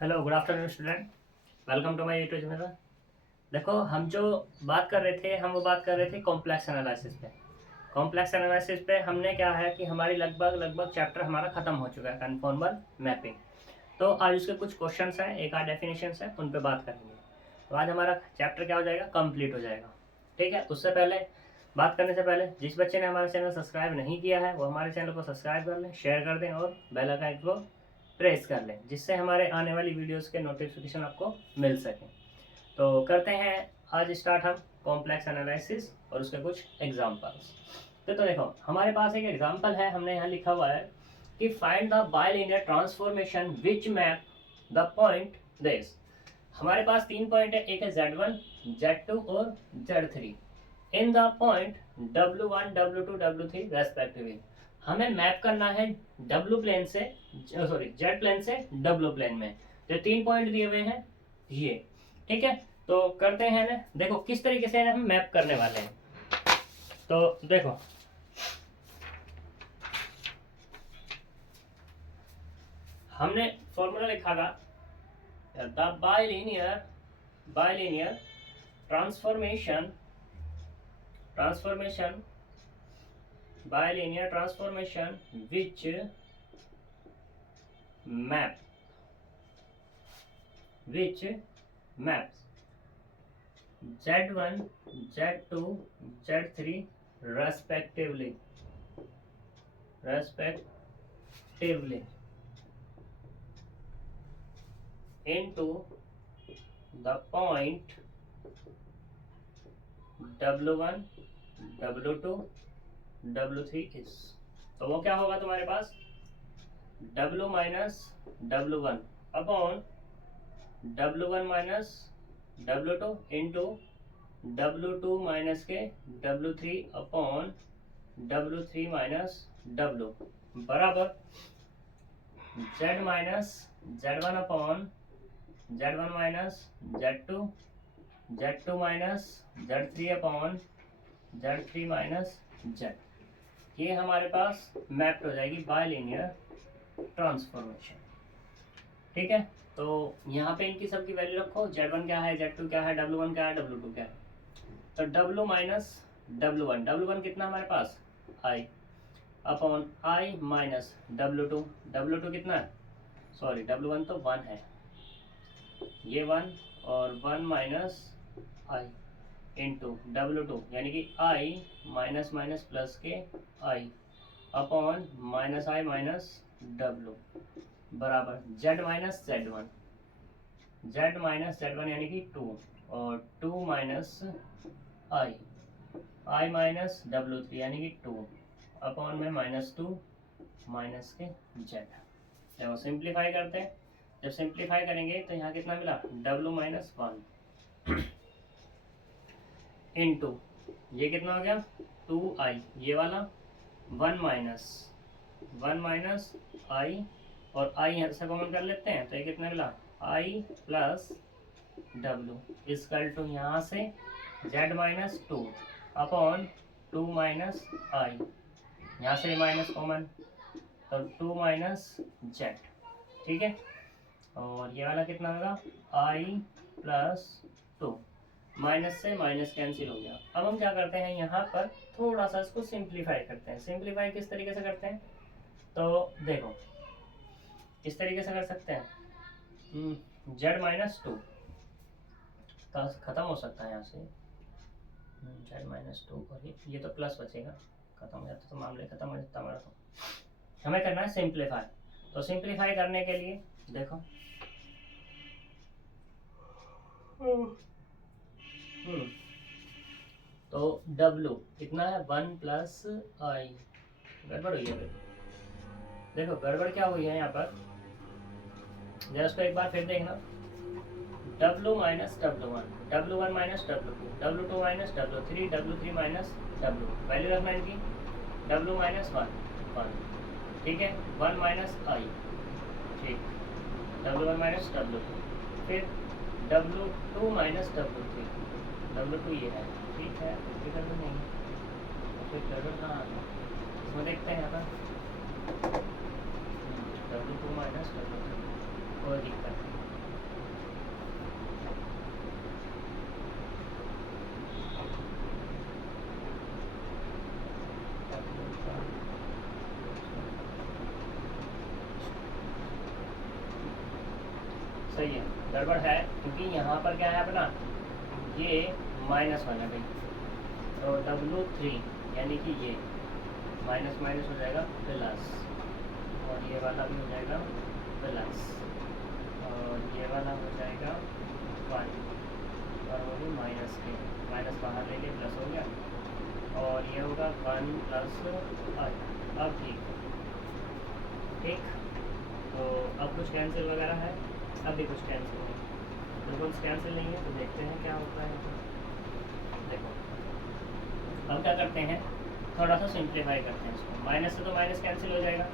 Hello good afternoon student. Welcome to my YouTube channel. देखो हम जो बात कर रहे थे हम वो बात कर रहे थे कॉम्प्लेक्स एनालिसिस पे। कॉम्प्लेक्स एनालिसिस पे हमने क्या है कि हमारी लगभग चैप्टर हमारा खत्म हो चुका है, कन्फॉर्मल मैपिंग। तो आज उसके कुछ क्वेश्चंस हैं, एक आध डेफिनेशंस हैं, उन पे बात करेंगे। तो आज हमारा चैप्टर क्या हो जाएगा, कंप्लीट हो जाएगा। ठीक है, उससे पहले बात करने से पहले जिस बच्चे ने हमारा चैनल सब्सक्राइब नहीं किया है वो हमारे चैनल को सब्सक्राइब कर लें, शेयर कर दें और बेल आइकन को प्रेस कर लें, जिससे हमारे आने वाली वीडियोस के नोटिफिकेशन आपको मिल सके। तो करते हैं आज स्टार्ट हम कॉम्प्लेक्स एनालिसिस और उसके कुछ एग्जांपल्स। तो देखो हमारे पास एक एग्जांपल है, हमने यहाँ लिखा हुआ है कि find the bilinear transformation which map the point this. हमारे पास 3 पॉइंट है, एक है Z1, Z2 और Z3 in the point W1, W2, W3 respectively. हमें मैप करना है W प्लेन से Z प्लेन से W प्लेन में। जो 3 पॉइंट दिए हुए हैं ये, ठीक है। तो करते हैं ना, देखो किस तरीके से हम मैप करने वाले हैं। तो देखो हमने फॉर्मूला लिखा था the bilinear transformation bilinear transformation which maps Z1, Z2, Z3 respectively into the point W1, W2, W3 is। तो वो क्या होगा तुम्हारे पास W minus W1 upon W1 minus W2 into W2 minus के W3 upon W3 minus W बराबर Z minus Z1 upon Z1 minus Z2, Z2 minus Z3 upon Z3 minus Z। ये हमारे पास mapped हो जाएगी बाइलिनियर ट्रांसफॉर्मेशन। ठीक है, तो यहाँ पे इनकी सबकी वैल्यू रखो। Z1 क्या है, Z2 क्या है, W1 क्या है, W2 क्या है। तो W माइनस W1 कितना हमारे पास I upon I minus W2 कितना है, सॉरी W1 तो 1 है, ये 1 और 1 माइनस I इंटू W2 यानी कि I माइनस माइनस प्लस के I upon minus I minus W बराबर Z माइनस Z1 यानी कि 2 और 2 माइनस I माइनस W3 यानी कि 2 अपॉन में माइनस 2 माइनस के Z। देखो सिंप्लीफाई करते हैं, जब सिंप्लीफाई करेंगे तो यहाँ कितना मिला W माइनस 1 इंटू ये कितना हो गया 2I, ये वाला 1 माइनस I और I यहाँ से कॉमन कर लेते हैं तो ये कितना मिला I plus W equal to यहाँ से Z minus 2 upon 2 minus I, यहाँ से माइनस कॉमन तो 2 माइनस Z। ठीक है, और ये वाला कितना होगा I प्लस 2, माइनस से माइनस कैंसिल हो गया। अब हम क्या करते हैं, यहाँ पर थोड़ा सा इसको सिंप्लीफाई करते हैं। सिंप्लीफाई किस तरीके से करते हैं, तो देखो किस तरीके से कर सकते हैं, Z माइनस 2 खत्म हो सकता है यहाँ से, Z माइनस 2 और ये तो प्लस बचेगा, खत्म हो जाता तो मामले खत्म हो जाता हमारा। तो हमें करना है सिंप्लीफाई। तो सिंप्लीफाई करने के लिए देखो तो W कितना है 1 प्लस I, गड़बड़ हुई है। देखो गड़बड़ क्या हुई है यहाँ पर, जरा उसको एक बार फिर देखना। W minus W1 minus W2 minus W3 minus W, value रखना इनकी W माइनस 1, ठीक है, 1 माइनस I, ठीक, W1 माइनस W2, फिर W2 माइनस W3 ये है, ठीक है, फिक्र तो नहीं, फिर गड़बड़ कहाँ आ गया इसमें देखते हैं। यहाँ पर W2 माइनस W3 कोई दिक्कत नहीं, सही है, गड़बड़ है क्योंकि यहाँ पर क्या है अपना, ये -1 है भाई, तो W3 यानी कि ये माइनस माइनस हो जाएगा प्लस, और ये वाला भी हो जाएगा प्लस, और ये वाला हो जाएगा 1, और वो भी माइनस के, माइनस बाहर ले लिए प्लस हो गया, और ये होगा 1 + i। अब ठीक, तो अब कुछ कैंसिल वगैरह है, अब भी कुछ कैंसिल है, बिल्कुल कैंसिल नहीं है, तो देखते हैं क्या होता है। देखो अब क्या करते हैं, थोड़ा सा सिंप्लीफाई करते हैं इसको, माइनस से तो माइनस कैंसिल हो जाएगा।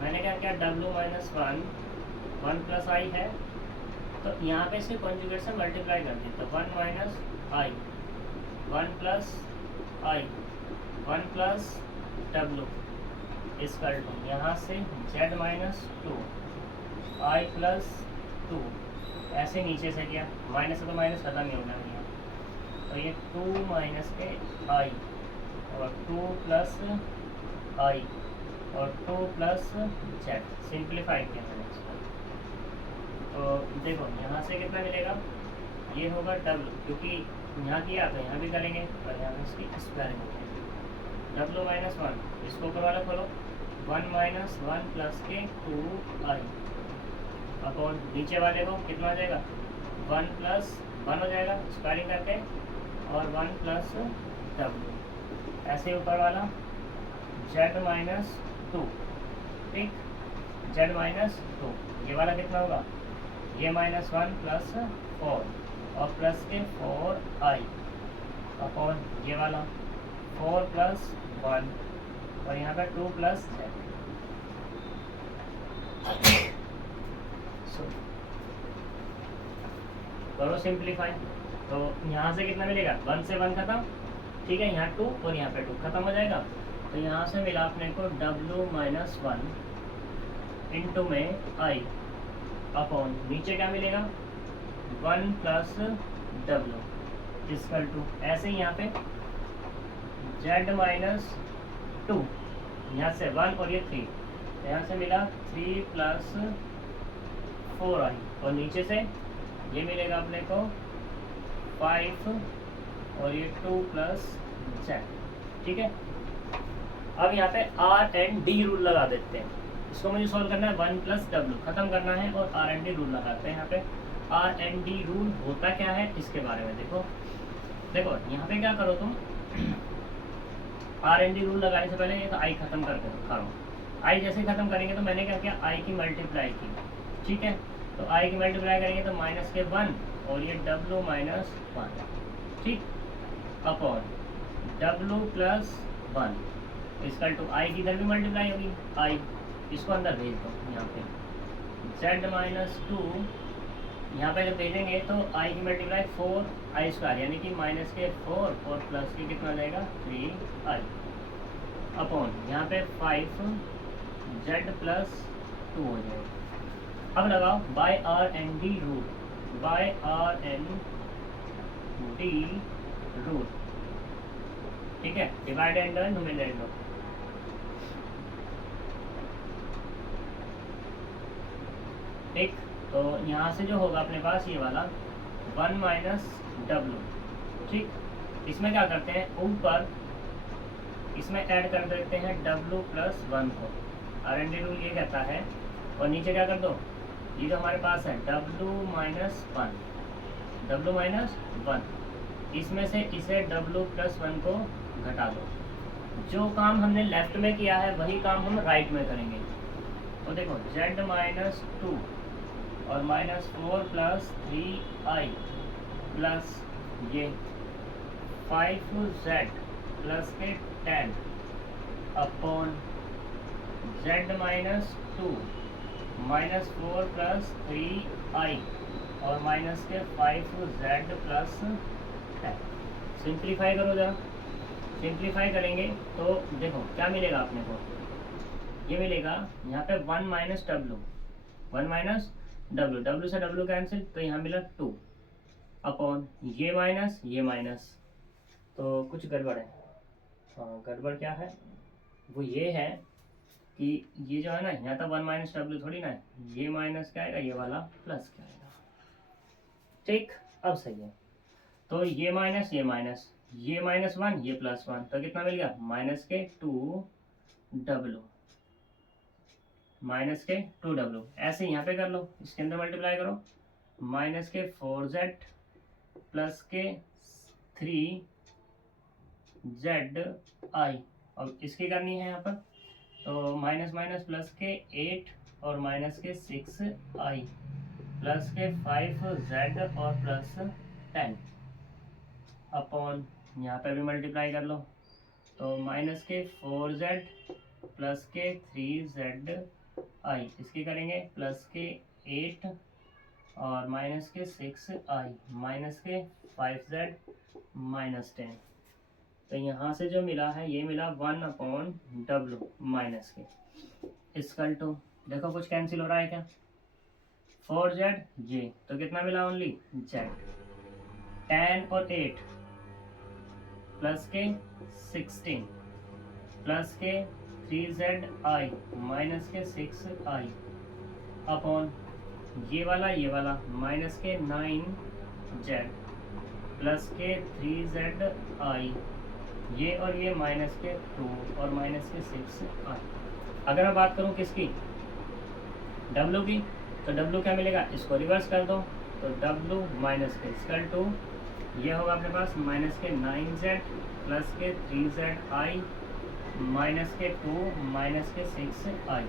मैंने क्या किया, W - 1 1 + i है, तो यहाँ पे इसके कॉन्जुगेट से मल्टीप्लाई कर दें, तो 1 - i 1 + i 1 + w equal to यहाँ से z - 2 i + 2, ऐसे नीचे से किया, माइनस से तो माइनस खत्म ही होगा यहाँ, तो ये 2 - के i और 2 + i और 2 + z, सिंप्लीफाई किया मैंने इसको। तो देखो यहाँ से कितना मिलेगा, ये होगा w, क्योंकि यहाँ किया तो यहाँ भी करेंगे, और यहाँ इसकी स्क्वायरिंग होगी। W - 1, इसको ऊपर वाला खोलो, 1 - 1 + के 2i अपॉन नीचे वाले को कितना हो जाएगा, 1 + 1 हो जाएगा स्क्वायरिंग करके, और 1 + w, ऐसे ऊपर वाला z - 2, ठीक, z - 2, ये वाला कितना होगा, ये -1 + 4 और प्लस के 4i अपॉन ये वाला 4 + 1, और यहाँ पे 2 + z। करो सिंप्लीफाई, तो यहाँ से कितना मिलेगा, 1 से 1 खत्म, ठीक है, यहाँ 2 और यहाँ पे 2 खत्म हो जाएगा, तो यहाँ से मिला अपने को W - 1 इंटू में i अपॉन नीचे क्या मिलेगा, 1 + w इक्वल टू, ऐसे ही यहाँ पे z - 2, यहाँ से 1 और ये 3, यहाँ से मिला 3 + 4i, और नीचे से ये मिलेगा अपने को 5 और ये 2 + z, ठीक है। अब यहाँ पे R and D रूल लगा देते हैं, इसको मुझे सॉल्व करना है, 1 + w खत्म करना है, और R and D रूल लगाते हैं। यहाँ पे R and D रूल होता क्या है इसके बारे में देखो यहाँ पे क्या करो तुम, R and D रूल लगाने से पहले ये तो I खत्म करके रखा रहा हूँ, I जैसे खत्म करेंगे तो मैंने क्या किया, I की मल्टीप्लाई की, ठीक है, तो I की मल्टीप्लाई करेंगे तो माइनस के 1 और ये W - 1, ठीक, upon W + 1 equal to I की इधर भी मल्टीप्लाई होगी, I इसको अंदर भेज दो, यहाँ पे z - 2, यहाँ पे जब भेजेंगे तो I की मल्टीप्लाई 4i² यानी कि माइनस के 4 और प्लस के कितना जाएगा 3i अपॉन यहाँ पे 5 z + 2 हो जाएगा। अब लगाओ by R and D rule, by R and D rule, ठीक है, डिवाइड एंड न्यूमरेटर लो, ठीक, तो यहाँ से जो होगा अपने पास ये वाला 1 - w, ठीक, इसमें क्या करते हैं, ऊपर इसमें ऐड कर देते हैं W + 1 को, R and D रूल ये कहता है, और नीचे क्या कर दो, ये जो हमारे पास है W - 1, इसमें से इसे W + 1 को घटा दो, जो काम हमने लेफ्ट में किया है वही काम हम राइट में करेंगे। तो देखो z - 2 और -4 + 3i प्लस ये 5z प्लस के 10 अपॉन z - 2 -4 + 3i और माइनस के 5z + 10। सिंप्लीफाई करो जरा, सिंप्लीफाई करेंगे तो देखो क्या मिलेगा अपने को, ये मिलेगा यहाँ पे 1 - w, 1 - w, w से w कैंसिल, तो यहाँ मिला 2 अपॉन ये माइनस, तो कुछ गड़बड़ है, हाँ गड़बड़ क्या है, वो ये है कि ये जो है ना, यहाँ तो 1 - w थोड़ी ना है, ये माइनस क्या आएगा, ये वाला प्लस क्या आएगा, ठीक, अब सही है। तो ये माइनस ये माइनस, ये -1 ये +1, तो कितना मिल गया माइनस के 2W, माइनस के 2W। ऐसे यहाँ पे कर लो, इसके अंदर मल्टीप्लाई करो, माइनस के 4Z प्लस के 3ZI, और इसकी करनी है यहाँ पर, तो माइनस माइनस प्लस के 8 और माइनस के 6I प्लस के 5Z और प्लस 10 अपॉन, यहाँ पे भी मल्टीप्लाई कर लो, तो माइनस के 4Z प्लस के 3ZI, इसकी करेंगे प्लस के 8 और माइनस के 6I माइनस के 5Z माइनस 10। तो यहाँ से जो मिला है ये मिला 1/W माइनस के, इसकल टू, देखो कुछ कैंसिल हो रहा है क्या, 4Z ये, तो कितना मिला ओनली Z, 10 और 8 प्लस के 16 प्लस के 3ZI माइनस के 6I अपॉन ये वाला माइनस के 9Z प्लस के 3ZI, ये और ये माइनस के 2 और माइनस के 6I। अगर मैं बात करूं किसकी, W की, तो W क्या मिलेगा, इसको रिवर्स कर दो, तो W माइनस के इसकल टू, ये होगा अपने पास माइनस के 9Z प्लस के 3ZI माइनस के 2 माइनस के 6I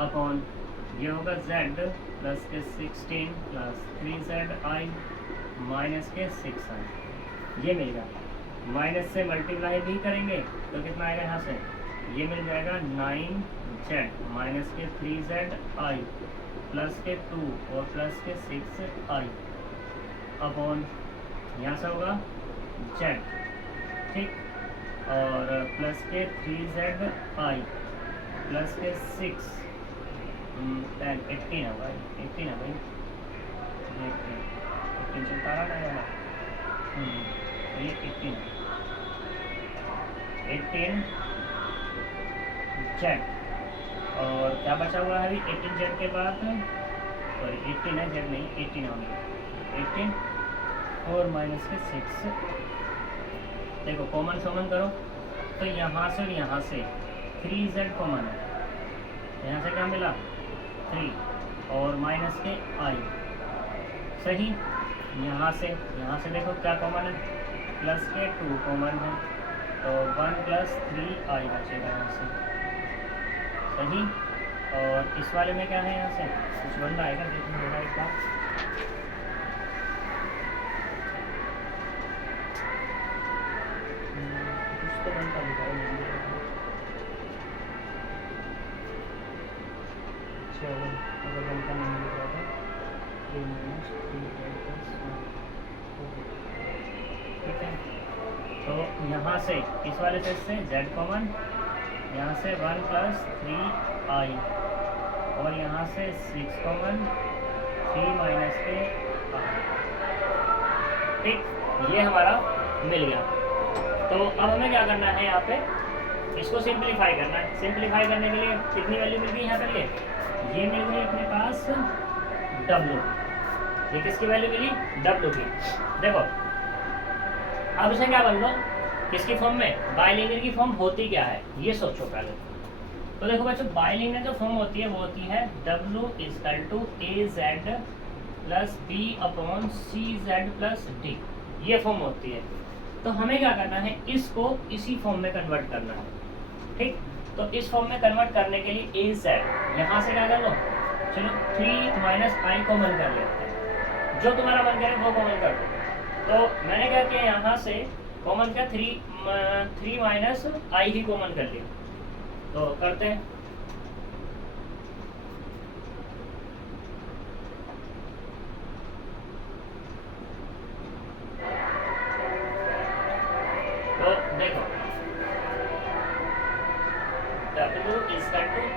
अपॉन ये होगा Z प्लस के 16 प्लस 3ZI माइनस के 6I, ये मिल गया। माइनस से मल्टीप्लाई भी करेंगे तो कितना आएगा यहाँ से, ये मिल जाएगा 9Z माइनस के 3ZI प्लस के 2 और प्लस के 6I अपॉन यहाँ से होगा Z, ठीक, और प्लस के 3ZI प्लस के 6 10 18 है भाई, 18 है भाई, 18 चलता रहा ना, ये 18Z, और क्या बचा हुआ है अभी 18Z के बाद, सॉरी 18 है, Z नहीं 18 होंगे, 18 और माइनस के 6, देखो कॉमन करो, तो यहाँ से और यहाँ से 3Z कॉमन है, यहाँ से क्या मिला 3 और माइनस के I, सही, यहाँ से देखो क्या कॉमन है, प्लस के 2 कॉमन है, तो 1 प्लस 3I बचेगा यहाँ से, सही, और इस वाले में क्या है, यहाँ से कुछ बंदा आएगा, देखने होगा एक बार, कुछ तो बनता दिखाई नहीं दे रहा, चलो अगर बनता नहीं मिल रहा था, 3 - 3 ठीक है। तो यहाँ से इस वाले से Z कॉमन, यहाँ से 1 प्लस 3I और यहाँ से 6 कॉमन, 3 माइनस के I, ठीक, ये हमारा मिल गया। तो अब हमें क्या करना है, यहाँ पे इसको सिंप्लीफाई करना है। सिंप्लीफाई करने के लिए कितनी वैल्यू मिल गई यहाँ पर, ये मिल गई अपने पास W, ये किसकी वैल्यू मिली, W की। देखो अब इसे क्या बन लो, किसकी फॉर्म में, बाइलिनियर की फॉर्म होती क्या है ये सोचो पहले। तो देखो बच्चों, बाइलिनियर जो फॉर्म होती है वो होती है W = AZ plus B upon CZ plus D, ये फॉर्म होती है। तो हमें क्या करना है, इसको इसी फॉर्म में कन्वर्ट करना है, ठीक। तो इस फॉर्म में कन्वर्ट करने के लिए AZ यहाँ से क्या कर लो, चलो 3 माइनस I कॉमन कर लेते हैं, जो तुम्हारा मन करे वो कॉमन कर दो। तो मैंने क्या किया, यहाँ से कॉमन क्या 3 माइनस I ही कॉमन कर लिया, तो करते हैं, तो देखो W =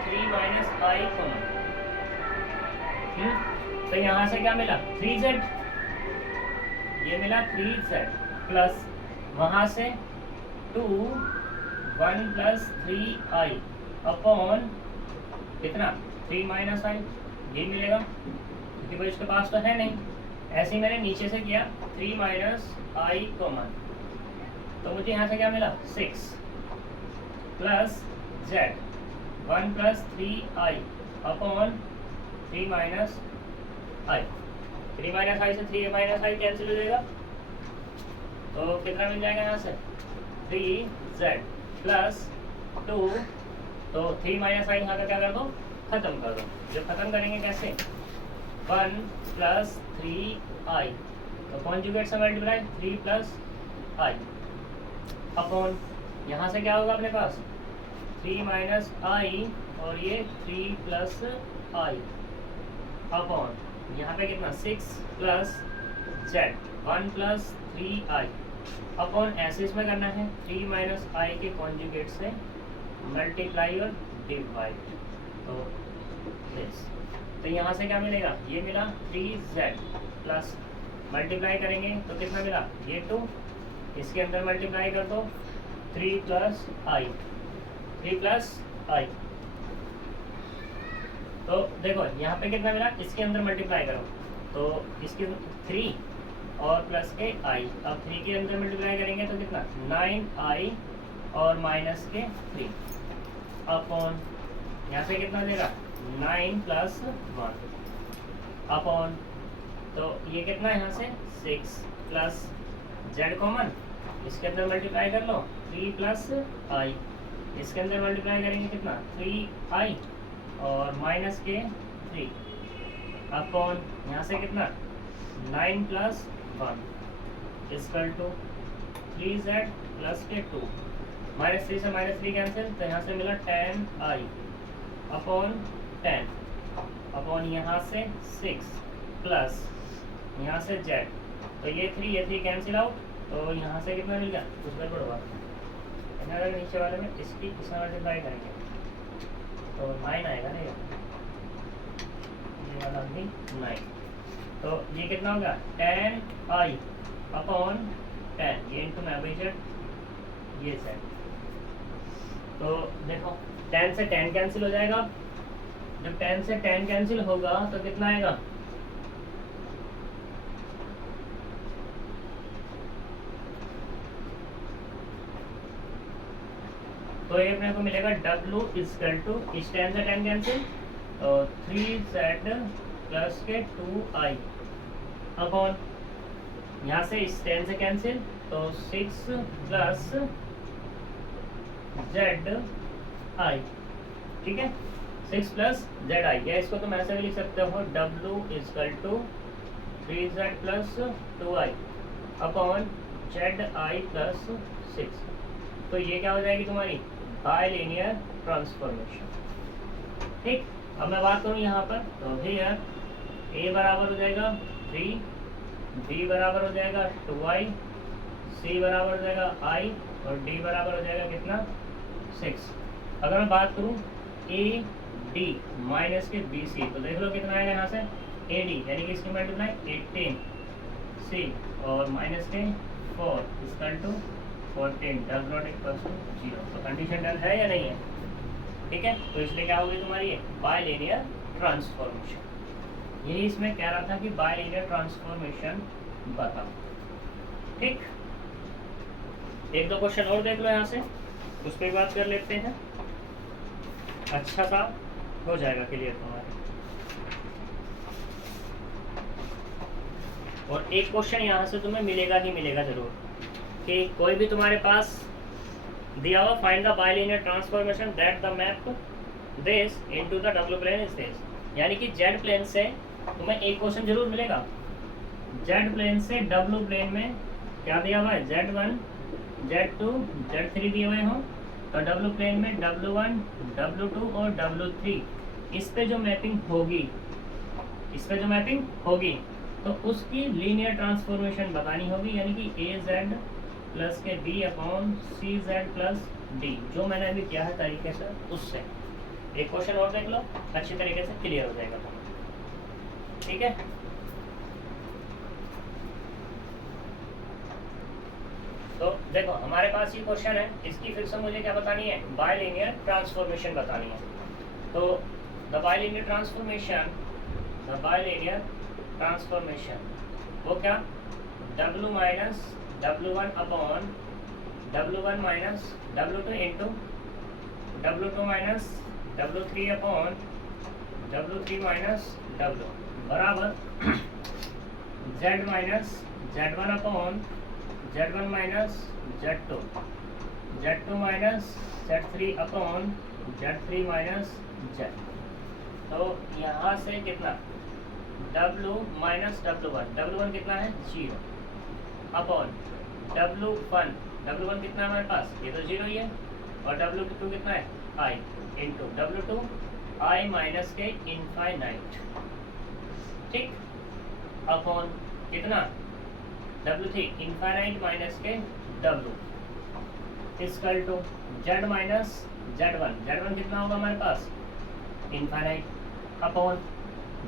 3 माइनस I कॉमन, तो यहाँ से क्या मिला 3Z, ये मिला 3Z प्लस वहाँ से 2 1 प्लस 3I अपॉन कितना 3 माइनस I, ये मिलेगा क्योंकि भाई इसके पास तो है नहीं, ऐसे ही मैंने नीचे से किया 3 माइनस आई कॉमन, तो मुझे यहाँ से क्या मिला 6 plus Z 1 plus 3i upon 3 minus I. 3 minus I से 3 माइनस आई कैंसिल हो जाएगा, तो कितना मिल जाएगा यहाँ से 3z प्लस 2, तो 3 माइनस आई यहाँ का क्या कर दो खत्म कर दो। जब खत्म करेंगे कैसे 1 प्लस 3i, तो कॉन्जुगेट से मल्टीप्लाई 3 प्लस आई अपॉन यहाँ से क्या होगा अपने पास 3 माइनस आई और ये 3 प्लस आई अपॉन यहाँ पे कितना 6 plus Z 1 plus 3i upon ऐसे इसमें करना है 3 माइनस आई के कॉन्जुगेट से मल्टीप्लाई और डिवाइड, तो दिस, तो यहाँ से क्या मिलेगा ये मिला 3z प्लस मल्टीप्लाई करेंगे तो कितना मिला ये 2, इसके अंदर मल्टीप्लाई कर दो 3 प्लस आई, 3 प्लस आई, तो देखो यहाँ पे कितना मिला इसके अंदर मल्टीप्लाई करो तो इसके 3 और प्लस के आई, अब 3 के अंदर मल्टीप्लाई करेंगे तो कितना 9i और माइनस के 3 अपॉन यहाँ से कितना देगा 9 प्लस 1 अपॉन, तो ये कितना है यहाँ से 6 प्लस जेड कॉमन, इसके अंदर मल्टीप्लाई कर लो 3 प्लस आई, इसके अंदर मल्टीप्लाई करेंगे कितना 3i और माइनस के 3 अपॉन यहाँ से कितना 9 plus 1 equal to 3z plus के 2, माइनस 3 से माइनस 3 कैंसिल, तो यहाँ से मिला 10i अपॉन 10 अपॉन यहाँ से 6 प्लस यहाँ से z, तो ये 3 कैंसिल आउट, तो यहाँ से कितना मिल गया कुछ गड़बड़ हुआ, अगर नीचे वाले में इसकी इसमें मल्टीप्लाई करेंगे तो 9 आएगा ना, ये वाला भी 9, तो ये कितना होगा 10i अपॉन 10, ये इंटू में ये z, तो देखो 10 से 10 कैंसिल हो जाएगा, जब 10 से 10 कैंसिल होगा तो कितना आएगा तो ये अपने को मिलेगा w इक्वल टू इस 10 से 10 कैंसिल, तो 3z प्लस के 2i अपॉन यहाँ से इस 10 से कैंसिल तो 6 प्लस z i, ठीक है 6 प्लस z i, या इसको तुम ऐसे भी लिख सकते हो w equal to 3z plus 2i upon z i plus 6, तो ये क्या हो जाएगी तुम्हारी बाइलिनियर ट्रांसफॉर्मेशन। ठीक, अब मैं बात करूँ यहाँ पर, तो हियर a बराबर हो जाएगा 3, b बराबर हो जाएगा 2i, c बराबर हो जाएगा i और d बराबर हो जाएगा कितना 6। अगर मैं बात करूँ a d माइनस के b c, तो देख लो कितना आएगा यहाँ से a d यानी कि इसकी मल्टीप्लाई 18 c और माइनस के 4 equal to 14 does not equal to 0, तो कंडीशन डन है या नहीं है, ठीक है, तो इसलिए क्या होगी तुम्हारी बाइलिनियर ट्रांसफॉर्मेशन। यही इसमें कह रहा था कि बाइलिनियर ट्रांसफॉर्मेशन बताओ। ठीक, एक दो क्वेश्चन और देख लो यहाँ से, उस पर बात कर लेते हैं, अच्छा सा हो जाएगा क्लियर तुम्हारे। और एक क्वेश्चन यहाँ से तुम्हें मिलेगा ही मिलेगा जरूर, कि कोई भी तुम्हारे पास दिया हुआ find the bilinear transformation that the map this into the W plane is this, यानी कि जेड प्लेन से तुम्हें एक क्वेश्चन जरूर मिलेगा, जेड प्लेन से डब्ल्यू प्लेन में क्या दिया हुआ है z1 z2 z3 दिए हुए हों, तो डब्ल्यू प्लेन में w1 w2 और w3 इस पे जो मैपिंग होगी, इस पे जो मैपिंग होगी तो उसकी लीनियर ट्रांसफॉर्मेशन बतानी होगी, यानी कि ए जेड प्लस के बी अपॉन सी जेड प्लस डी, जो मैंने अभी किया है तरीके से उससे। एक क्वेश्चन और देख लो, अच्छी तरीके से क्लियर हो जाएगा, ठीक है। तो देखो हमारे पास ये क्वेश्चन है, इसकी फिर से मुझे क्या बतानी है, बाइलिनियर ट्रांसफॉर्मेशन बतानी है। तो द बाइलिनियर ट्रांसफॉर्मेशन वो क्या, W minus W1 upon W1 minus W2 into W2 minus W3 upon W3 minus W बराबर Z minus Z1 upon Z1 minus Z2 Z2 minus Z3 upon Z3 minus Z। तो यहाँ से कितना W minus W1 कितना है 0 upon W1 कितना है हमारे पास, ये तो 0 ही है, और W2 कितना है I into W2 I minus के इनफाइनाइट, ठीक, अपॉन कितना W3 इनफाइनाइट माइनस के W equal to Z minus Z1 कितना होगा हमारे पास infinite upon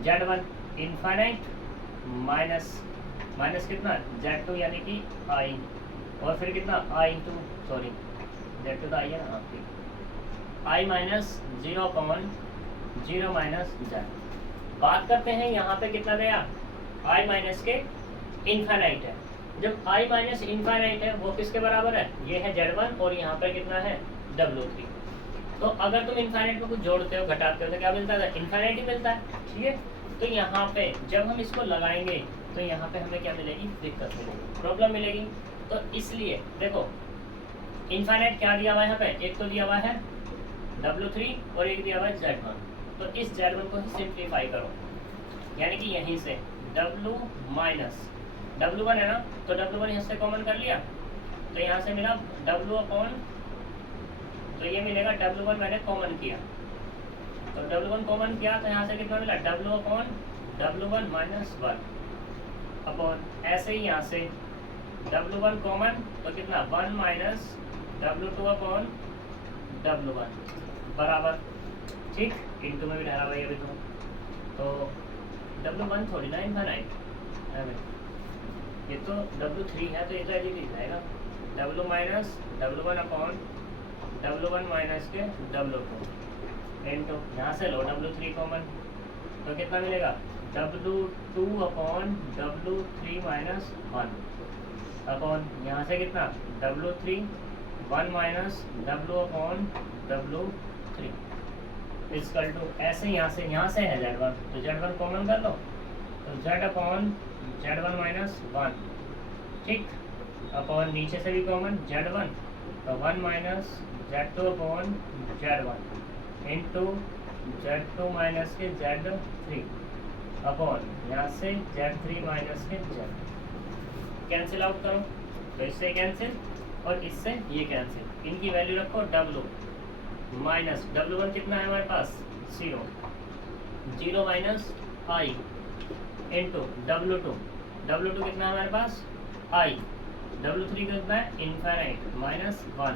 Z1 infinite minus कितना Z2 यानी कि I, और फिर कितना I इंटू सॉरी Z2 तो I है ना, ठीक, I minus 0 upon 0 minus Z। बात करते हैं यहाँ पे कितना गया I माइनस के इनफाइनाइट है, जब I माइनस इनफाइनाइट है वो किसके बराबर है, ये है Z1 और यहाँ पर कितना है W3। तो अगर तुम इनफाइनाइट में कुछ जोड़ते हो घटाते हो तो क्या मिलता है, इनफाइनाइट ही मिलता है, ठीक है। तो यहाँ पे जब हम इसको लगाएंगे तो यहाँ पे हमें क्या मिलेगी, दिक्कत मिलेगी, प्रॉब्लम मिलेगी। तो इसलिए देखो इनफाइनाइट क्या दिया हुआ है यहाँ पे, एक तो दिया हुआ है W3 और एक दिया हुआ है Z1। तो इस Z1 को ही सिंप्लीफाई करो, यानी कि यहीं से W माइनस W1 है ना, तो W1 यहाँ से कॉमन कर लिया, तो यहाँ से मिला W अपॉन, तो ये मिलेगा W1 मैंने कॉमन किया, तो W1 कॉमन किया तो यहाँ से कितना मिला W upon W1 minus 1 upon, ऐसे ही यहाँ से W1 कॉमन तो कितना 1 माइनस W2 अपॉन W1 बराबर, ठीक, इंटू में भी ठहरा हुआ है अभी तो W1 थोड़ी ना इनफाइनाइट है, ये तो W3 है, तो ये तो ऐसे ही जाएगा W minus W1 upon W1 minus के W2 इंटू यहाँ से लो W3 कॉमन, तो कितना मिलेगा W2 upon W3 minus 1 upon यहाँ से कितना W3 1 minus W upon W3 equal to, ऐसे यहाँ से है Z1, तो Z1 कॉमन कर लो, तो Z अपॉन Z1 माइनस 1, ठीक, अपॉन नीचे से भी कॉमन Z1, तो 1 minus Z2 upon Z1 into Z2 minus के Z3 अपॉन यहाँ से Z3 माइनस के Z। कैंसिल आउट करो, तो इससे कैंसिल और इससे ये कैंसिल, इनकी वैल्यू रखो W माइनस W1 कितना है हमारे पास 0 माइनस I इंटू W2 कितना है हमारे पास I, W3 कितना है इनफाइनाइट माइनस 1,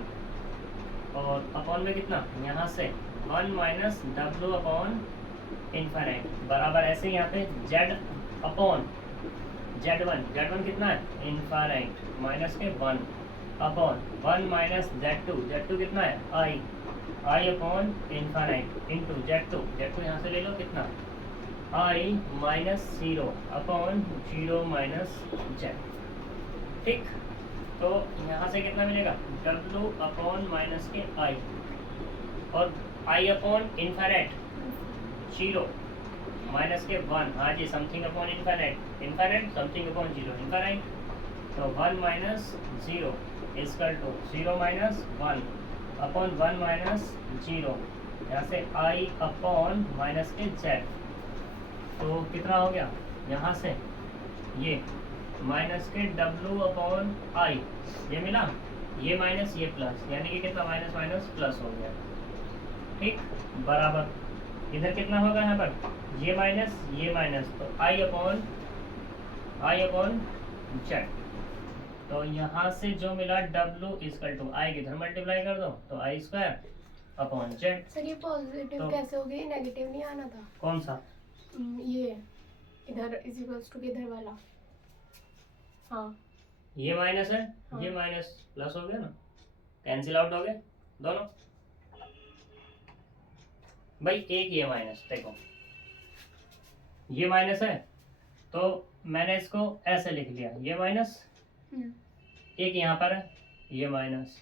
और अपॉन में कितना यहाँ से 1 माइनस W अपॉन इनफाइनाइट बराबर, ऐसे यहाँ पे Z अपॉन Z1 कितना है इनफाइनाइट माइनस के 1 अपॉन 1 माइनस Z2 कितना है I upon infinite into Z2 यहाँ से ले लो कितना I minus 0 upon 0 minus Z, ठीक। तो यहाँ से कितना मिलेगा W अपॉन माइनस के I और I अपॉन इनफाइनाइट 0 माइनस के 1, हाँ जी, something upon infinite something upon 0 infinite, तो 1 minus 0 equal to 0 minus 1 upon 1 minus 0, यहाँ से I अपॉन माइनस के Z, तो कितना हो गया यहाँ से ये माइनस के W अपॉन I, ये मिला, ये माइनस ये प्लस, यानी कि कितना माइनस माइनस प्लस हो गया, ठीक, बराबर इधर कितना होगा यहाँ पर ये माइनस, तो I अपॉन Z। तो यहाँ से जो मिला W इक्वल टू I की इधर मल्टीप्लाई कर दो, तो I square upon Z। Sir ये पॉजिटिव तो कैसे हो गई, नेगेटिव नहीं आना था, कौन सा ये इधर इज इक्वल्स टू इधर वाला, हाँ ये माइनस है, हाँ। ये माइनस प्लस हो गया ना, कैंसिल आउट हो गए दोनों भाई, एक ये माइनस, देखो ये माइनस है तो मैंने इसको ऐसे लिख लिया, ये माइनस, एक यहाँ पर है, ये माइनस,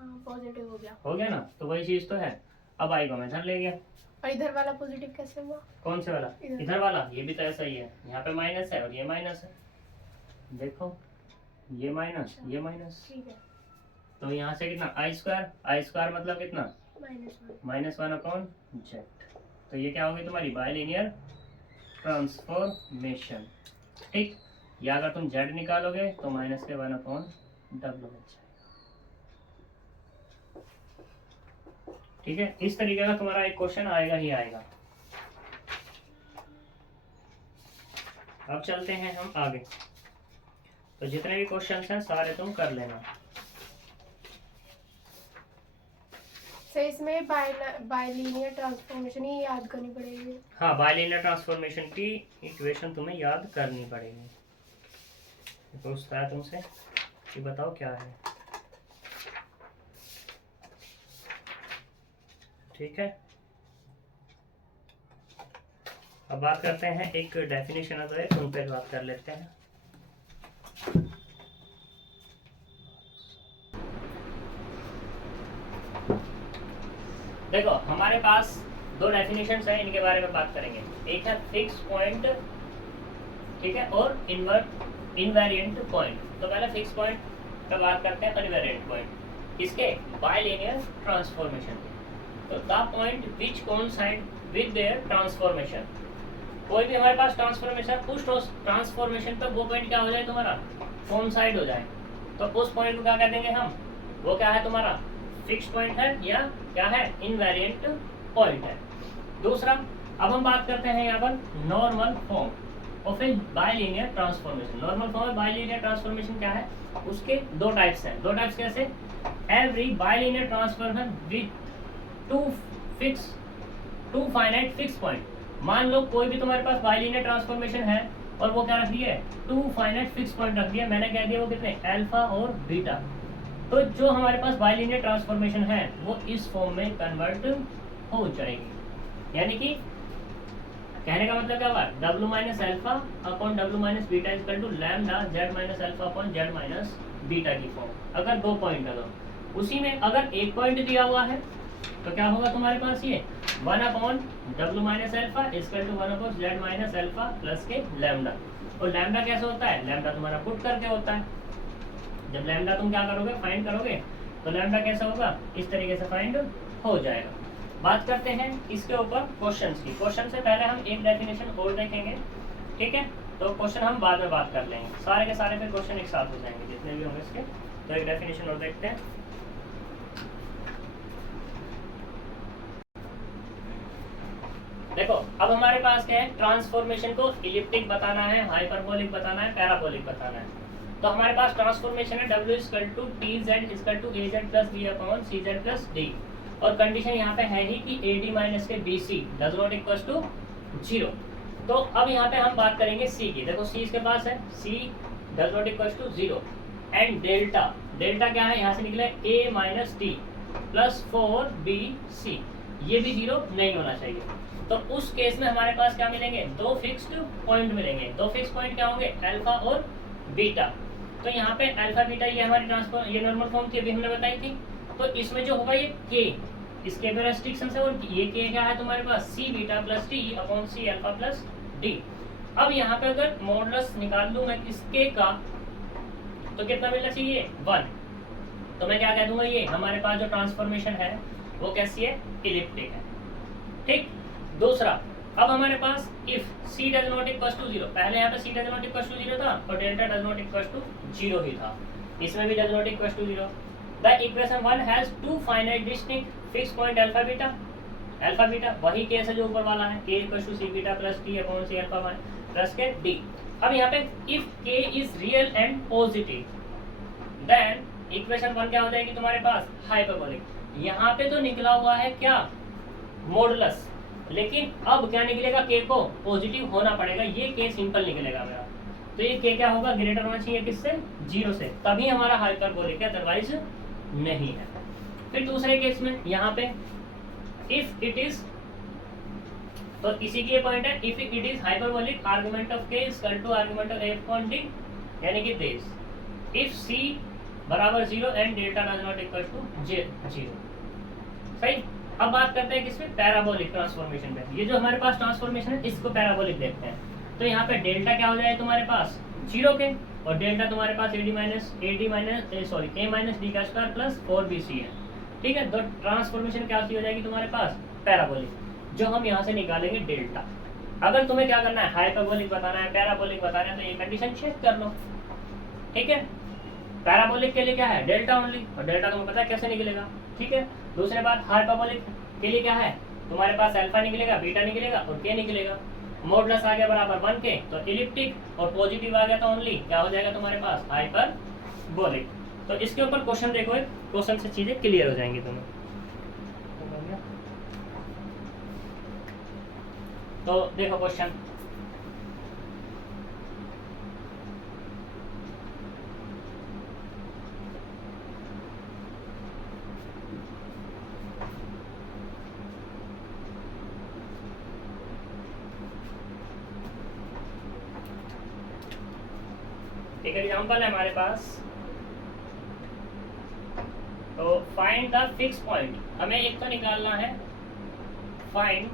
पॉजिटिव हो गया ना, तो वही चीज तो है। अब आई को मैं इधर ले गया, और इधर वाला पॉजिटिव कैसे हुआ? कौन से वाला? इधर वाला, ये भी तो ऐसा ही है, यहाँ पे माइनस है और ये माइनस है, देखो ये माइनस, ये माइनस, ठीक है। तो यहाँ से कितना आई स्क्वायर मतलब कितना -1 अपॉन जेड। तो ये क्या होगी तुम्हारी बायलिनियर ट्रांसफॉर्मेशन, ठीक। या अगर तुम जेड निकालोगे तो -1 अपॉन डब्ल्यू बच जाएगा, ठीक है। इस तरीके का तुम्हारा एक क्वेश्चन आएगा ही आएगा। अब चलते हैं हम आगे, तो जितने भी क्वेश्चंस हैं सारे तुम कर लेना। सर इसमें बायलिनियर ट्रांसफॉर्मेशन ही याद करनी पड़ेगी। हाँ, बायलिनियर ट्रांसफॉर्मेशन की इक्वेशन तुम्हें याद करनी पड़ेगी। पूछता है तुमसे कि बताओ क्या है, ठीक है। अब बात करते हैं, एक डेफिनेशन आता है उन पर बात कर लेते हैं। देखो हमारे पास दो डेफिनेशंस हैं, इनके बारे में बात करेंगे। एक है फिक्स पॉइंट, ठीक है, और इनवेरिएंट पॉइंट। तो पहले फिक्स पॉइंट पे बात करते हैं, इनवेरिएंट पॉइंट इसके बायलिनियर ट्रांसफॉर्मेशन। तो the point which coincide with their transformation, कोई भी हमारे पास ट्रांसफॉर्मेशन, उस ट्रांसफॉर्मेशन पर वो पॉइंट क्या हो जाए तुम्हारा, कोइंसाइड हो जाए, तो उस पॉइंट को क्या कह देंगे हम, वो क्या है तुम्हारा फिक्स पॉइंट है या क्या है, इनवेरिएंट पॉइंट है। दूसरा, अब हम बात करते हैं यहाँ पर normal form of a bilinear transformation. Normal form bilinear transformation क्या है, उसके दो टाइप्स हैं। दो टाइप्स कैसे, every bilinear transformation with two finite fix point. मान लो कोई भी तुम्हारे पास बायलिनियर ट्रांसफॉर्मेशन है और वो क्या रख दिया है, 2 फाइनाइट फिक्स पॉइंट रख दिया, मैंने कह दिया वो कितने, अल्फा और बीटा। तो जो हमारे पास बायलिनियर ट्रांसफॉर्मेशन है वो इस फॉर्म में कन्वर्ट हो जाएगी। यानी कि कहने का मतलब क्या हुआ, W minus alpha upon W minus beta equal to lambda Z minus alpha upon Z minus beta की फॉर्म। अगर दो पॉइंट है तो उसी में अगर एक पॉइंट दिया हुआ है तो क्या होगा तुम्हारे पास, ये 1 upon W minus alpha equal to 1 upon Z minus alpha plus के लैम्डा। और लैम्डा कैसे होता है, लैम्डा तुम्हारा पुट करके होता है। जब लैम्डा तुम क्या करोगे, फाइंड करोगे, तो लैम्डा कैसा होगा, इस तरीके से फाइंड हो जाएगा। बात करते हैं इसके ऊपर क्वेश्चंस की। क्वेश्चन से पहले हम एक डेफिनेशन और देखेंगे, ठीक है। तो क्वेश्चन हम बाद में बात कर लेंगे, सारे के सारे फिर क्वेश्चन एक साथ हो जाएंगे जितने भी होंगे इसके। तो एक डेफिनेशन और देखते हैं। देखो अब हमारे पास क्या है, ट्रांसफॉर्मेशन को इलिप्टिक बताना है, हाइपरबोलिक बताना है, पैराबोलिक बताना है। तो हमारे पास ट्रांसफॉर्मेशन है W equal to TZ equal to AZ plus B upon CZ plus D, और कंडीशन यहाँ पे है ही कि AD माइनस के BC does not equal to 0। तो अब यहाँ पे हम बात करेंगे C की। देखो C इसके पास है, C does not equal to 0 and delta, delta क्या है, यहाँ से निकले A minus T plus 4BC, ये भी 0 नहीं होना चाहिए। तो उस केस में हमारे पास क्या मिलेंगे, दो फिक्स्ड पॉइंट मिलेंगे। दो फिक्स पॉइंट क्या होंगे, अल्फा और बीटा। तो यहाँ पे अल्फा बीटा ये हमारी ट्रांसफॉर्म, ये नॉर्मल फॉर्म थी, अभी हमने बताई थी। तो इसमें जो होगा ये के, इसके भी रेस्ट्रिक्शन है, और ये के क्या है तुम्हारे पास, C beta plus D upon C alpha plus D. अब यहाँ पे अगर मॉडुलस निकाल लूँ मैं इसके का, तो कितना मिलना चाहिए, 1। तो मैं क्या कह दूंगा, ये हमारे पास जो ट्रांसफॉर्मेशन है वो कैसी है, इलिप्टिक है, ठीक। दूसरा, अब हमारे पास if c does not equal to 0, पहले यहाँ पे c does not equal to 0 था और delta does not equal to 0 ही था, इसमें भी does not equal to 0। The equation 1 has two finite distinct fix point alpha beta. Alpha beta वही केस है जो ऊपर वाला है, k equal to c beta plus d upon c alpha plus के d। अब यहाँ पे if k is real and positive, then equation 1 क्या हो जाएगी तुम्हारे पास, हाइपरबोलिक। यहाँ पे तो निकला हुआ है क्या, मॉडुलस, लेकिन अब क्या निकलेगा, के को पॉजिटिव होना पड़ेगा, ये के सिंपल निकलेगा मेरा। तो ये के क्या होगा, ग्रेटर होना चाहिए किससे, 0 से, तभी हमारा हाइपरबोलिक है, अदरवाइज नहीं है। फिर दूसरे केस में यहाँ पे इफ इट इज तो इसी की ये पॉइंट है, if it is hyperbolic argument of k is equal to argument of a upon d, यानी कि दिस इफ सी बराबर 0 and delta does not equal to 0। सही। अब बात करते हैं किसमें, पैराबोलिक ट्रांसफॉर्मेशन पे। ये जो हमारे पास ट्रांसफॉर्मेशन है इसको पैराबोलिक देखते हैं। तो यहाँ पे डेल्टा क्या हो जाए तुम्हारे पास 0 के, और डेल्टा तुम्हारे पास ए माइनस डी का स्क्वायर प्लस 4bc है। ठीक है, तो ट्रांसफॉर्मेशन क्या हो जाएगी तुम्हारे पास, पैराबोलिक, जो हम यहाँ से निकालेंगे डेल्टा। अगर तुम्हें क्या करना है, हाइपरबोलिक बताना है, पैराबोलिक बताना है, तो ये कंडीशन चेक कर लो। ठीक है, पैराबोलिक के लिए क्या है, डेल्टा ओनली, और डेल्टा तुम्हें पता है कैसे निकलेगा। ठीक है, दूसरी बात हाइपरबोलिक के लिए क्या है, तुम्हारे पास अल्फा निकलेगा, बीटा निकलेगा और के निकलेगा। मॉडुलस आ गया बराबर 1 के, तो इलिप्टिक, और पॉजिटिव आ गया तो ओनली क्या हो जाएगा तुम्हारे पास, हाइपरबोलिक। तो इसके ऊपर क्वेश्चन देखो, एक क्वेश्चन से चीजें क्लियर हो जाएंगी तुम्हें। तो देखो क्वेश्चन, एक एग्जांपल है हमारे पास। तो फाइंड द फिक्स पॉइंट, हमें एक तो निकालना है फाइंड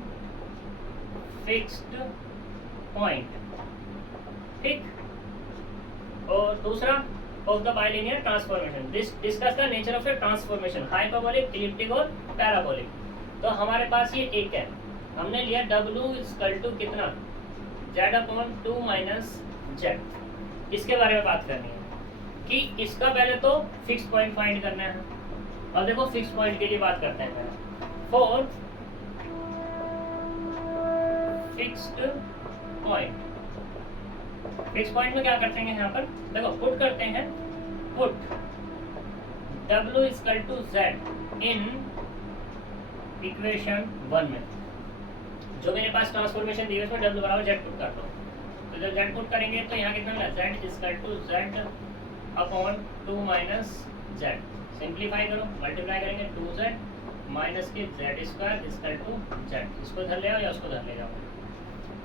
फिक्स्ड पॉइंट, ठीक, और दूसरा of the bilinear transformation, discuss the nature of A transformation, hyperbolic, elliptic और पैराबोलिक। तो हमारे पास ये एक है, हमने लिया W इक्वल टू कितना, Z/2 माइनस Z। इसके बारे में बात करनी है कि इसका पहले तो फिक्स पॉइंट फाइंड करना है। और देखो फिक्स पॉइंट के लिए बात करते हैं, for fixed point. Fix point में क्या करते हैं यहाँ पर, देखो पुट करते हैं, put W equal to Z in equation 1 में। जो मेरे पास ट्रांसफॉर्मेशन दी है उसमें W बराबर Z पुट कर दो। तो जब Z पुट करेंगे तो यहाँ कितना मिला, Z equal to Z upon 2 minus Z। Simplify करो, मल्टीप्लाई करेंगे 2Z माइनस के Z square equal to Z। इसको धर ले आओ या उसको धर ले जाओ।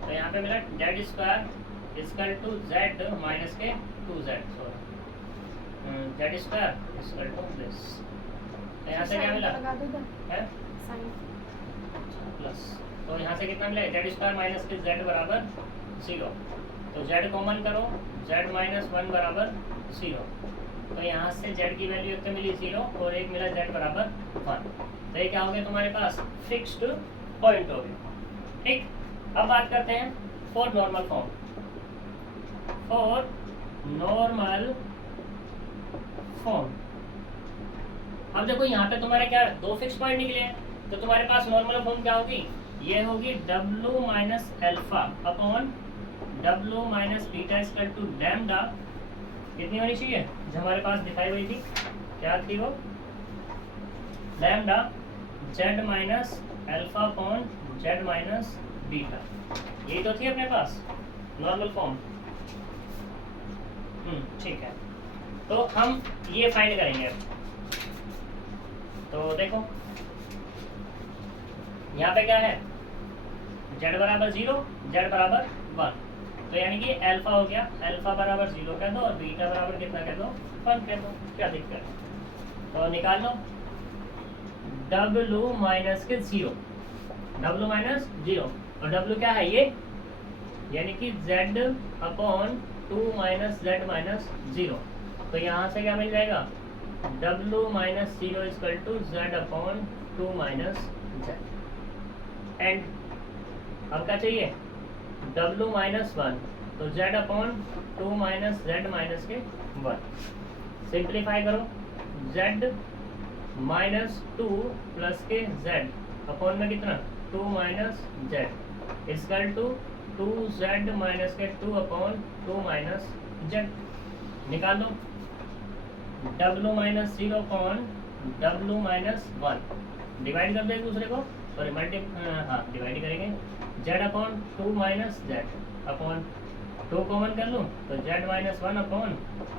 तो यहाँ पे मिला Z square equal to Z minus k 2Z, Z square equal to this. तो यहाँ से क्या मिला है प्लस, तो यहाँ से कितना मिला, Z स्क्वायर माइनस के Z बराबर 0। तो Z कॉमन करो, Z माइनस 1 बराबर 0। तो यहाँ से Z की वैल्यू एक तो मिली 0 और एक मिला Z बराबर 1। तो ये क्या हो गया तुम्हारे पास, फिक्स्ड पॉइंट हो गया। ठीक, अब बात करते हैं for normal form. For normal form, अब देखो यहाँ पे तुम्हारे क्या दो फिक्स पॉइंट निकले हैं, तो तुम्हारे पास नॉर्मल फॉर्म क्या होगी, ये होगी W minus alpha upon W minus beta equal to lambda. कितनी होनी चाहिए, जो हमारे पास दिखाई हुई थी, क्या थी वो, lambda Z minus alpha upon Z minus beta. यही तो थी अपने पास नॉर्मल फॉर्म। ठीक है, तो हम ये फाइंड करेंगे। तो देखो यहाँ पे क्या है, Z बराबर 0, Z बराबर 1। तो यानी कि अल्फा हो गया, अल्फा बराबर 0 कह दो और बीटा बराबर कितना कह दो, 1 कह दो, क्या दिक्कत है। तो निकाल लो W माइनस के 0, W माइनस 0, और W क्या है ये, यानी कि Z upon 2 minus Z minus 0। तो यहाँ से क्या मिल जाएगा, W minus 0 equal to Z upon 2 minus Z। And अब क्या चाहिए, W माइनस 1, तो Z upon 2 minus Z minus के 1। सिंप्लीफाई करो, Z minus 2 plus k Z upon में कितना 2 minus Z equal to 2Z minus k 2 upon 2 minus Z। निकाल लो W minus 0 upon W minus 1, divide कर दो एक दूसरे को, सॉरी डिवाइड करेंगे, Z upon 2 minus Z upon 2 common कर लूँ तो Z minus 1 upon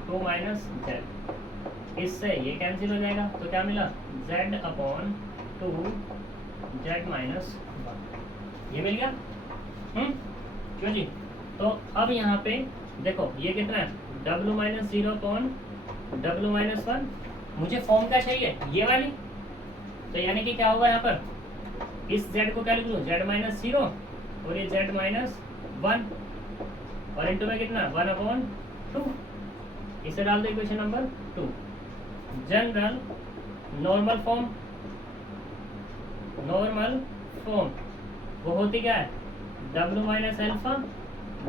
2 minus Z। इससे ये कैंसिल हो जाएगा, तो क्या मिला, Z अपॉन 2 Z माइनस 1। ये मिल गया। क्यों जी? तो अब यहाँ पे देखो ये कितना है, W minus 0 upon W minus 1। मुझे फॉर्म क्या चाहिए, ये वाली। तो यानी कि क्या होगा यहाँ पर, इस z को क्या लिख लूँ, z माइनस 0 और ये z माइनस 1 और इनटू में कितना 1 अपॉन 2। इसे डाल दो equation number 2। General normal form वो होती क्या है, W minus alpha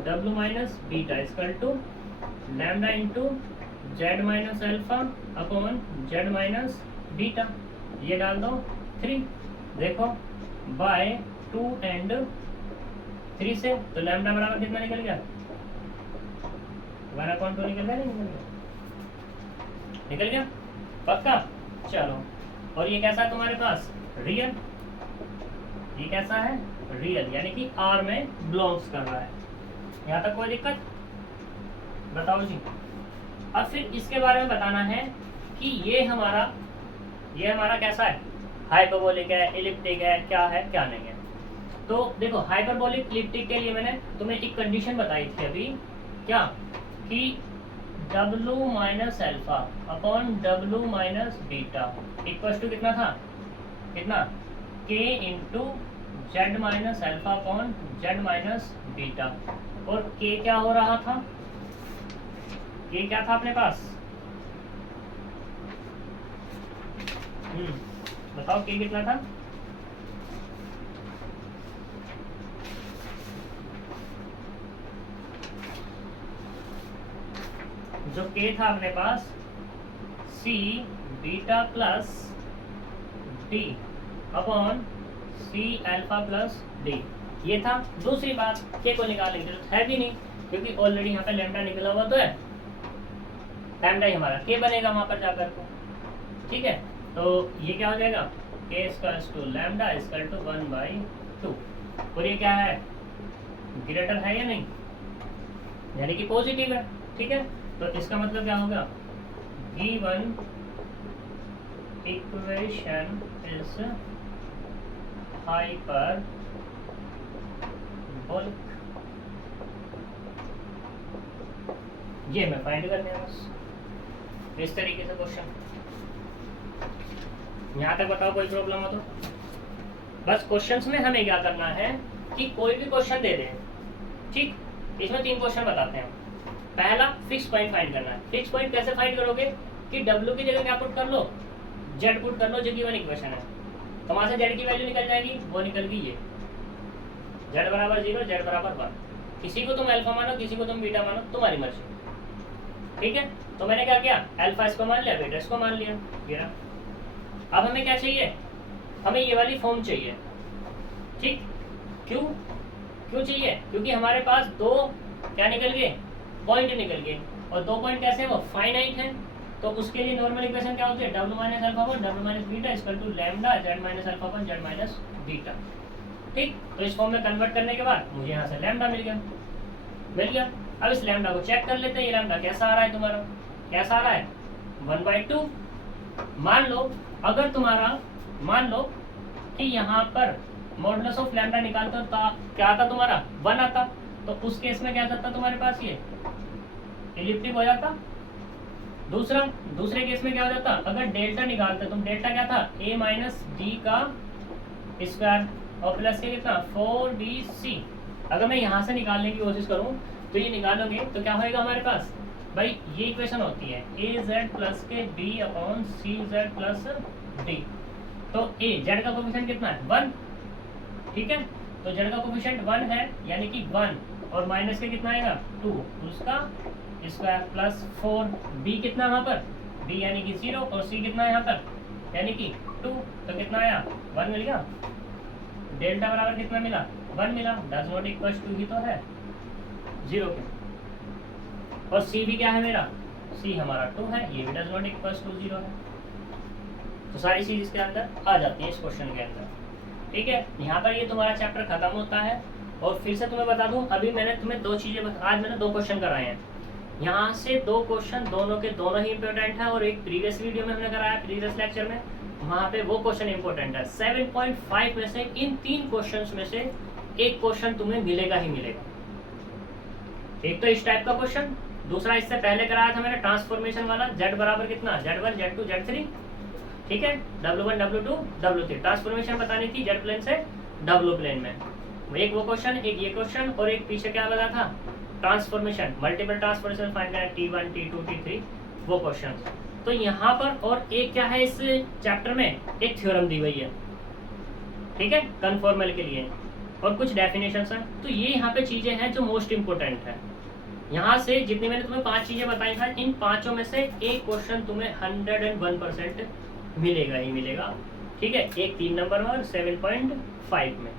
W minus beta equal to lambda into Z minus alpha upon Z minus beta. ये डाल दो 3, देखो बाय 2 एंड 3 से, तो लैम्डा बराबर कितना निकल गया, 1 अपॉन 2 निकल गया, नहीं निकल गया, निकल गया पक्का। चलो, और ये कैसा है तुम्हारे पास, रियल। ये कैसा है, रियल, यानी कि R में बिलोंग्स कर रहा है। यहाँ तक कोई दिक्कत, बताओ जी। अब फिर इसके बारे में बताना है कि ये हमारा कैसा है, हाइपरबोलिक है, एलिप्टिक है, क्या है क्या नहीं है। तो देखो हाइपरबोलिक एलिप्टिक के लिए मैंने तुम्हें एक कंडीशन बताई थी अभी, क्या कि W minus alpha upon W minus beta equal to कितना था, कितना K into Z minus alpha upon Z minus beta. और K क्या हो रहा था, K क्या था अपने पास, बताओ K कितना था, जो K था अपने पास C beta plus D upon C alpha plus D, ये था। दूसरी बात, K को निकालने की जरूरत है भी नहीं, क्योंकि ऑलरेडी यहाँ पे लैम्डा निकला हुआ तो है, लैम्डा ही हमारा K बनेगा वहां पर जाकर को, ठीक है। तो ये क्या हो जाएगा, K equals to lambda equal to 1/2। और ये क्या है, ग्रेटर है या नहीं, यानी कि पॉजिटिव है, ठीक है। तो इसका मतलब क्या होगा, गिवन इक्वेशन इज हाइपरबोलिक। ये मैं फाइंड करने हैं बस, इस तरीके से क्वेश्चन। यहाँ तक बताओ कोई प्रॉब्लम हो तो। बस क्वेश्चंस में हमें क्या करना है कि कोई भी क्वेश्चन दे दें, ठीक, इसमें 3 क्वेश्चन बताते हैं। पहला फिक्स पॉइंट फाइंड करना है। फिक्स पॉइंट कैसे फाइंड करोगे कि W की जगह क्या पुट कर लो, Z पुट कर लो, जो गिवन इक्वेशन है। तो वहां से Z की वैल्यू निकल जाएगी, वो निकल गई ये, Z बराबर 0 Z बराबर 1। किसी को तुम अल्फा मानो, किसी को तुम बीटा मानो, तुम्हारी मर्जी, ठीक है। तो मैंने क्या किया, अल्फा इसको मान लिया, बीटा इसको मान लिया, गिरा। अब हमें क्या चाहिए, हमें ये वाली फॉर्म चाहिए, ठीक। क्यों चाहिए, क्योंकि हमारे पास 2 क्या निकल गए, पॉइंट निकल गए, और 2 पॉइंट कैसे हैं, वो फाइनाइट हैं। तो उसके लिए नॉर्मल इक्वेशन क्या होती है, W minus alpha upon W minus beta equal to lambda Z minus alpha upon Z minus beta, ठीक। तो इस फॉर्म में कन्वर्ट करने के बाद मुझे यहाँ से लैम्डा मिल गया। अब इस लैम्डा को चेक कर लेते हैं, ये लैम्डा कैसा आ रहा है तुम्हारा, कैसा आ रहा है, 1/2। मान लो अगर तुम्हारा, मान लो कि यहाँ पर मॉडुलस ऑफ लैम्डा निकालते हो तो क्या आता तुम्हारा, 1 आता। तो उस केस में क्या जाता तुम्हारे पास, ये एलिप्टिक हो जाता। दूसरे केस में क्या हो जाता, अगर डेल्टा निकालते तुम, डेल्टा क्या था, a माइनस डी का स्क्वायर और प्लस के कितना 4bc। अगर मैं यहाँ से निकालने की कोशिश करूँ तो ये निकालोगे तो क्या होएगा हमारे पास, भाई ये इक्वेशन होती है az प्लस के b upon cz plus d। तो a z का कोफिशिएंट कितना है, 1, ठीक है। तो z का कोफिशिएंट 1 है, यानी कि 1 और माइनस के कितना आएगा 2, उसका स्क्वायर प्लस 4, b कितना वहाँ पर, b यानी कि 0 और c कितना है यहाँ पर, यानी कि 2। तो कितना आया, 1 मिल गया। डेल्टा बराबर कितना मिला, 1 मिला। डज नॉट इक्वल टू ही तो है 0 के, और c भी क्या है मेरा, c हमारा 2 है, ये भी डज नॉट इक्वल टू 0 है। तो सारी चीज इसके अंदर आ जाती है इस क्वेश्चन के अंदर, ठीक है। यहाँ पर ये तुम्हारा चैप्टर खत्म होता है। और फिर से तुम्हें बता दूं, अभी मैंने तुम्हें 2 चीजें आज मैंने 2 क्वेश्चन कराए हैं। यहाँ से 2 क्वेश्चन दोनों के दोनों ही इंपॉर्टेंट है, और एक प्रीवियस वीडियो में हमने कराया, प्रीवियस लेक्चर में, वहाँ पे वो क्वेश्चन इंपॉर्टेंट है। 7.5 में से इन 3 क्वेश्चंस में से एक क्वेश्चन तुम्हें मिलेगा ही मिलेगा। एक तो इस टाइप का क्वेश्चन, दूसरा इससे पहले कराया था मैंने ट्रांसफॉर्मेशन वाला, z बराबर कितना z1 z2 z3, ठीक है, w1 w2 w3, ट्रांसफॉर्मेशन बतानी थी z प्लेन से w प्लेन में। एक वो क्वेश्चन, एक ये क्वेश्चन, और एक पीछे क्या बता था ट्रांसफॉर्मेशन, मल्टीपल ट्रांसफॉर्मेशन फाइंड करना t1 t2 t3 वो क्वेश्चन। तो यहाँ पर और एक क्या है इस चैप्टर में, एक थ्योरम दी हुई है, ठीक है, कन्फॉर्मल के लिए, और कुछ डेफिनेशंस हैं। तो ये यहाँ पे चीज़ें हैं जो मोस्ट इम्पोर्टेंट है। यहाँ से जितनी मैंने तुम्हें 5 चीज़ें बताई था, इन 5 में से एक क्वेश्चन तुम्हें 101% मिलेगा ही मिलेगा, ठीक है, एक 3 नंबर में और 7.5 में।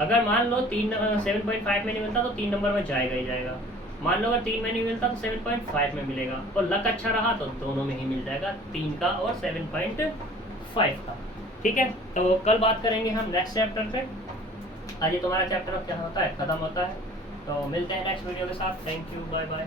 अगर मान लो 7.5 में नहीं मिलता तो 3 नंबर में जाएगा ही जाएगा, मान लो अगर 3 में नहीं मिलता तो 7.5 में मिलेगा, और लक अच्छा रहा तो दोनों में ही मिल जाएगा, 3 का और 7.5 का, ठीक है। तो कल बात करेंगे हम नेक्स्ट चैप्टर पे। आज ये तुम्हारा चैप्टर क्या होता है, खत्म होता है। तो मिलते हैं नेक्स्ट वीडियो के साथ। Thank you, bye bye.